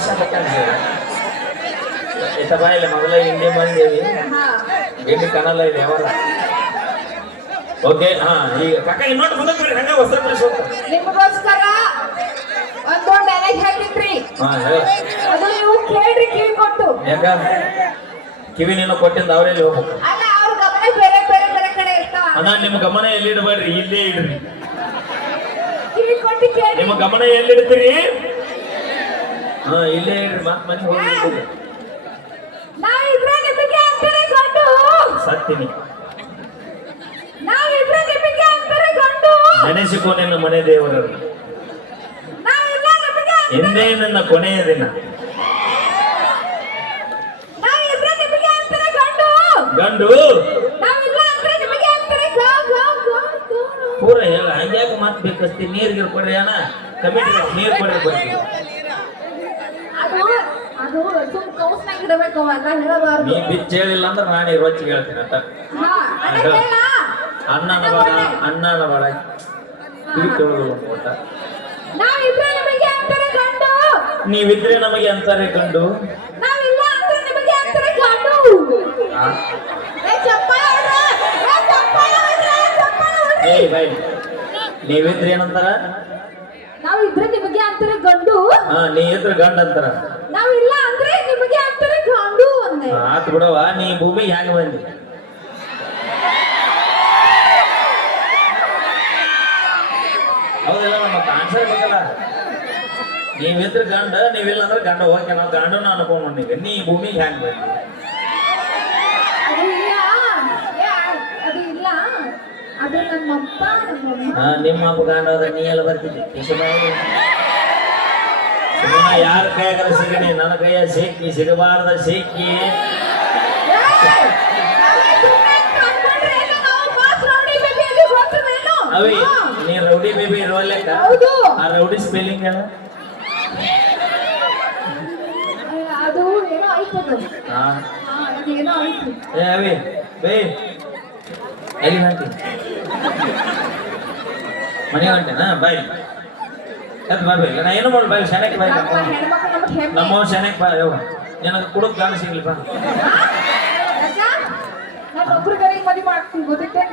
ವರ್ಷ ಬಾಯಿಲ್ಲ ಮೊದಲ ಬಂದೇವಿ ಇದೆ ಅವರ ಓಕೆ ಹಾ ಈಗ ಇನ್ನೊಂದು ಮುಂದಕ್ಕೆ ಹಂಗ ಪ್ರಶ್ನೆ ಹೋಗ್ತಾ ನಿಮಗೋಸ್ಕರ ಒಂದು ಮ್ಯಾನೇಜ್ ಹಾಕಿದ್ರಿ ಹಾ ಹೇಳ. ಅದು ನೀವು ಕೇಳ್ರಿ ಕಿವಿ ಕೊಟ್ಟು ಯಾಕ? ಕಿವಿ ನೀನು ಕೊಟ್ಟಿಂದ ಅವರಲ್ಲಿ ಹೋಗ್ಬೇಕು. ಅಲ್ಲ ಅವ್ರ ಗಮನ ಬೇರೆ ಬೇರೆ ಬೇರೆ ಕಡೆ ಇರ್ತಾವ ಅಣ್ಣ ನಿಮ್ಮ ಗಮನ ಎಲ್ಲಿ ಇಡಬೇಡ್ರಿ ಇಲ್ಲೇ ಇಡ್ರಿ. ಕಿವಿ ಕೊಟ್ಟು ಕೇಳ್ರಿ. ನಿಮ್ಮ ಗಮನ ಎಲ್ಲಿ ಇಡ್ತೀರಿ ಹಾ ಇಲ್ಲೇ ಇಡ್ರಿ ಮತ್ ಮನೆ ಹೋಗಿ ಸತ್ತೀನಿ. ನೆನೆಸಿಕೊ ನಿನ್ನ ಮನೆ ದೇವರು. ನಾವಿಲ್ಲ ನಿಮಗೆ ಎಂದೇ ನನ್ನ ಕೊನೆಯ ದಿನ. ಗಂಡು. ಪೂರ ಹೇಳ ಹಂಗ್ಯಾಕೆ ಮಾತು ಬೇಕಸ್ತಿ ನೀರ್ ಗಿರ್ ಕೊಡ್ರಿ ಅಣ್ಣ. ಕಮಿಟಿ ನೀರ್ ಕೊಡ್ರಿ ಬರ್ತೀವಿ ಅದು ಅದು ಇಡಬೇಕು ಹೇಳಬಾರ್ದು ನೀ ಬಿಚ್ಚ ಹೇಳಿಲ್ಲ ಅಂದ್ರೆ ನಾನು ರೊಚ್ಚಿಗೆ ಹೇಳ್ತೀನಿ ಅಂತ. ಹಾ ಅಣ್ಣನ ಬಡ ಅಣ್ಣನ ಬಡ. ತೊಳೆದು ನಾವಿಬ್ರ ನಿಮಗೆ ಅಂತಾರೆ ಗಂಡು. ನೀವಿದ್ರೆ ನಮಗೆ ಅಂತಾರೆ ಗಂಡು. ನಾವಿಲ್ಲ ಅಂದ್ರೆ ನಿಮಗೆ ಅಂತಾರೆ ಗಂಡು? ಏ ಹೊಡ್ರೆ, ಏ ಹೊಡ್ರೆ, ಹೊಡ್ರೆ. ಬೈ ನೀವಿದ್ರೆ ಏನಂತಾರ? ನಾವಿದ್ರೆ ನಿಮಗೆ ಅಂತಾರೆ ಗಂಡು. ಹಾ ನೀ ಇದ್ರೆ ಗಂಡ ಅಂತಾರ ನಾವಿಲ್ಲ ಅಂದೆ ಆತ್ ಬಿಡವ ನೀ ಭೂಮಿ ಹೆಂಗ್ ಬಂದಿ? ಹೌದಿಲ್ಲ ನಮ್ಮ ಆನ್ಸರ್ ಬೇಕಲ್ಲ. ನೀವಿದ್ರ ಗಂಡ ನೀವಿಲ್ಲ ಅಂದ್ರೆ ಗಂಡ ಓಕೆ ನಾವು ಗಂಡನ ಅನ್ಕೊಂಡ್ ನೀಗ ನೀ ಭೂಮಿ ಹೆಂಗ್ ಬಂದಿ? ನಿಮ್ಮ ಅಪ್ಪ ಗಂಡ ಹೋದ್ರೆ ನೀ ಎಲ್ಲ ಬರ್ತಿದ್ದೆ? ಯಾರ ಕೈಯಾಗ ಸಿಗಣಿ ನನ್ನ ಕೈಯ ಸಿಕ್ಕಿ ಸಿಗಬಾರ್ದ ಸಿಕ್ಕಿ? ಅವಿ. ನೀ ರೌಡಿ ಬೇಬಿ ಹೌದು. ಆ ರೌಡಿ ಸ್ಪೆಲ್ಲಿಂಗ್ ಏನು ಅದು ಏನೋ ಹಾ. ಏನೋ ಆಯ್ತು. ಏ ಅವಿ ಬೇ. ಎಲ್ಲಿ ಹೊಂಟಿ ಮನೆ ಹೊಂಟೇನಾ ಬಾಯ್. ಎದ್ ಬರ್ಬೇಕು ನಾ ಏನು ಮಾಡಿ ಬಾಯ್ ಶಾನೆಕ್ ಬಾಯ್. ನಮ್ಮ ಬಾಯ್ ಶಾನೆಕ್ ಬಾ ಯವ್ವ ನಿನಗೆ ಕುಡುಕ್ ಗಾಣ ಸಿಗ್ಲಿ ಬಾ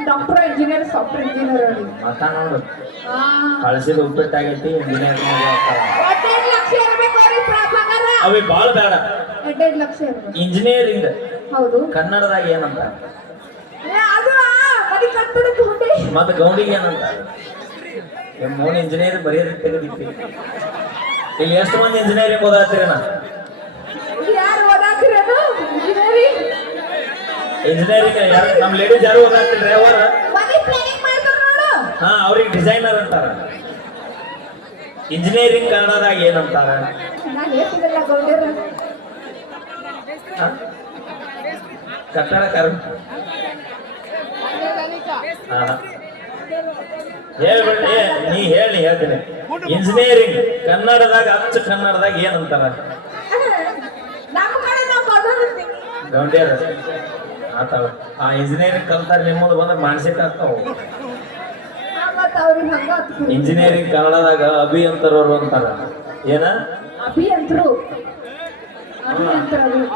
ಡಾಕ್ಟರ್ ಇಂಜಿನಿಯರ್ ಸಾಫ್ಟ್ವೇರ್ ಇಂಜಿನಿಯರ್ ಮತ್ತ ನೋಡು. ಕಳಿಸಿದ ಉಪ್ಪಿಟ್ಟಾಗೈತಿ ಇಂಜಿನಿಯರ್ ಅವಿ ಭಾಳ ಬೇಡ ಎರಡೆರಡು ಲಕ್ಷ ಇಂಜಿನಿಯರಿಂಗ್ ಹೌದು. ಕನ್ನಡದಾಗ ಏನಂತ? ಮತ್ತೆ ಗೌಡಿಗೆ ಏನಂತ? ಮೂರು ಇಂಜಿನಿಯರ್ ಬರೆಯೋದು ತೆಗೆದಿತ್ತಿ ಇಲ್ಲಿ ಎಷ್ಟು ಮಂದಿ ಇಂಜಿನಿಯರಿಂಗ್ ಓದಾತಿರೋದು ಇಂಜಿನಿಯರಿಂಗ್ ಯಾರು ನಮ್ಮ ಲೇಡೀಸ್ ಯಾರು ಓದಾತಿಲ್ರಿ ಅವರ? ಮನೆ ಹಾ ಅವ್ರಿಗೆ ಡಿಸೈನರ್ ಅಂತಾರ. ಇಂಜಿನಿಯರಿಂಗ್ ಕನ್ನಡದಾಗ ಏನಂತಾರ? ಕಟ್ಟಡ ಕರ್ ಹಾ ಹೇಳ್ಬಿಡಿ ನೀ ಹೇಳಿ ಹೇಳ್ತೀನಿ. ಇಂಜಿನಿಯರಿಂಗ್ ಕನ್ನಡದಾಗ ಅಚ್ಚ ಕನ್ನಡದಾಗ ಏನಂತಾರ ಗೌಂಡ್ಯಾರ ಆತಾವ ಆ ಇಂಜಿನಿಯರಿಂಗ್ ಕಲ್ತಾರ ನಿಮ್ಮದು ಬಂದ್ರೆ ಮಾನಸಿಕ ಆಗ್ತಾವ ಇಂಜಿನಿಯರಿಂಗ್ ಕನ್ನಡದಾಗ ಅಭಿ ಅಂತಾರವ್ರು ಅಂತಾರ. ಏನ?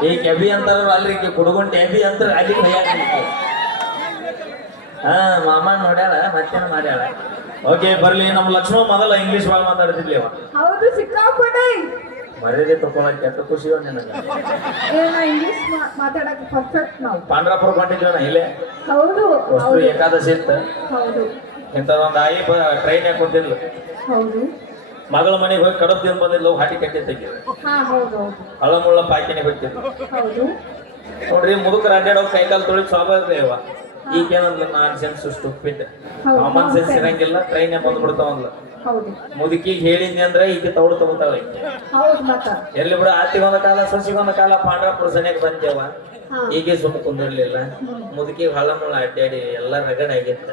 ಈ ಅಲ್ಲಿ ಅಂತಾರ ಅಲ್ರಿ? ಕುಡುಗುಂಟೆ ಎಬಿ ಅಂತ ಅಲ್ಲಿ ಭಯ ಹಾ ಮಾಮ ನೋಡ್ಯಾಳ ಮತ್ತೇನು ಮಾಡ್ಯಾಳ? ಓಕೆ ಬರ್ಲಿ ನಮ್ಮ ಲಕ್ಷ್ಮಣ ಮೊದಲ ಇಂಗ್ಲಿಷ್ ಭಾಳ ಮಾತಾಡ್ತಿದ್ಲಿ ಅವ ಹೌದು ಸಿಕ್ಕಾಪಟ್ಟೆ. ಮರ್ಯಾದೆ ತಗೊಳಕ್ಕೆ ಎಷ್ಟು ಖುಷಿ ನನಗೆ. ಏನ ಇಂಗ್ಲಿಷ್ ಮಾತಾಡಕ್ಕೆ ಪರ್ಫೆಕ್ಟ್ ನಾವು. ಪಾಂಡ್ರಾಪುರ ಕೊಂಡಿದ್ವಣ ಇಲ್ಲೇ? ಹೌದು ವಸ್ತು ಹೌದು. ಏಕಾದಶಿ ಇತ್ತು? ಹೌದು. ಇಂಥದೊಂದು ಒಂದು ಆಯಿ ಟ್ರೈನ್ ಕೊಟ್ಟಿದ್ಲು ಹೌದು. ಮಗಳ ಮನೆಗೆ ಹೋಗಿ ಕಡಪ್ ದಿನ ಬಂದಿದ್ಲು ಹಾಟಿ ಕಟ್ಟಿ ತೆಗಿ ಹಾ ಹೌದು ಹೌದು. ಹಳ ಮುಳ್ಳ ಪಾಕಿನೇ ಬಿಟ್ಟಿದ್ಲು. ಹೌದು. ನೋಡ್ರಿ ಮುದುಕರ ಅಡ್ಡಾಡೋ ಕೈಕಾಲು ತೊಳಿ ಸ್ವಾಭಾವಿಕ ಇವ. ಈಗೇನಂದ್ಲ ನಾಲ್ಕು ಸೆನ್ಸ್ ಸುಷ್ಟು ಉಪ್ಪಿಟ್ಟು. Common sense. ಇರಂಗಿಲ್ಲ ಟ್ರೈನ್ ಬಂದ್ಬಿಡ್ತಾವಲ್ಲ ಹೌದು. ಮುದುಕಿಗೆ ಹೇಳಿದ್ನಿ ಅಂದ್ರೆ ಈಗ ತೌಡು ಮತ್ತ. ಎಲ್ಲಿ ಬಿಡ ಆತಿಗೊಂದ ಕಾಲ ಸೊಸಿಗೊಂದ ಕಾಲ ಪಾಂಡ್ರಾಪುರ ಸನಿಯಾಗ ಬಂದೇವ. ಈಗ ಸುಮ್ಮ ಕುಂದಿರ್ಲಿಲ್ಲ. ಮುದುಕಿ ಹಳ್ಳ ಮುಳ್ಳ ಅಡ್ಡಾಡಿ ಎಲ್ಲ ರಗಡ್ ಆಗಿತ್ತ.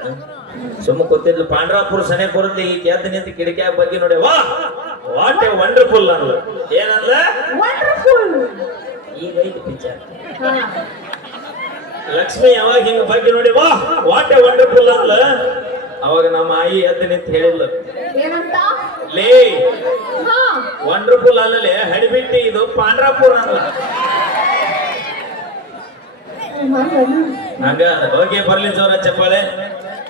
ಸುಮ್ಮ ಕೂತಿದ್ಲು ಪಾಂಡ್ರಾಪುರ ಸನೆ ಬರುತ್ತೆ ಈಗ ಎದ್ದು ನಿಂತು ಕಿಟಕಿಯಾಗ ಬಗ್ಗೆ ನೋಡಿ. ವಾ! ವಾಟ್ ಎ ವಂಡರ್ಫುಲ್ ಅನ್ಲ. ಏನಂದ ವಂಡರ್ಫುಲ್. ಈಗ ಐತಿ ಪಿಕ್ಚರ್ ಲಕ್ಷ್ಮಿ ಯಾವಾಗ ಹಿಂಗ ಬಗ್ಗೆ ನೋಡಿ ವಾ ವಾಟ್ ಎ ವಂಡರ್ಫುಲ್ ಅಲ್ಲ. ಅವಾಗ ನಮ್ಮ ಆಯಿ ಎದ್ದು ನಿಂತ ಏನಂತ? ಲೇ ವಂಡರ್ಫುಲ್ ಅಲ್ಲಲೇ ಹಡಿಬಿಟ್ಟಿ ಇದು ಪಾಂಡ್ರಾಪುರ ಅಲ್ಲ. ಹಂಗ ಹೋಗಿ ಬರ್ಲಿ ಜೋರ ಚಪ್ಪಾಳೆ.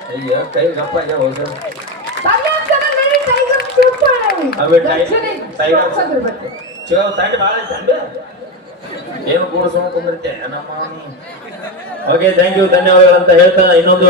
ಅಯ್ಯೋ ಕೈ ಗಪ್ಪ ಇದೆ ಹೋಗ. ಅವೇ ಟೈ- ಟೈಗರ್. ಚಿವ ತಾಟಿ ಭಾಳ ಐತೆ ಏನು ಕೂಡಿಸ್ಕೊಂಡು ಕುಂದಿರ್ತೆ ನಮ್ಮ ಓಕೆ ಥ್ಯಾಂಕ್ ಯು ಧನ್ಯವಾದಗಳು ಅಂತ ಹೇಳ್ತಾ ಇನ್ನೊಂದು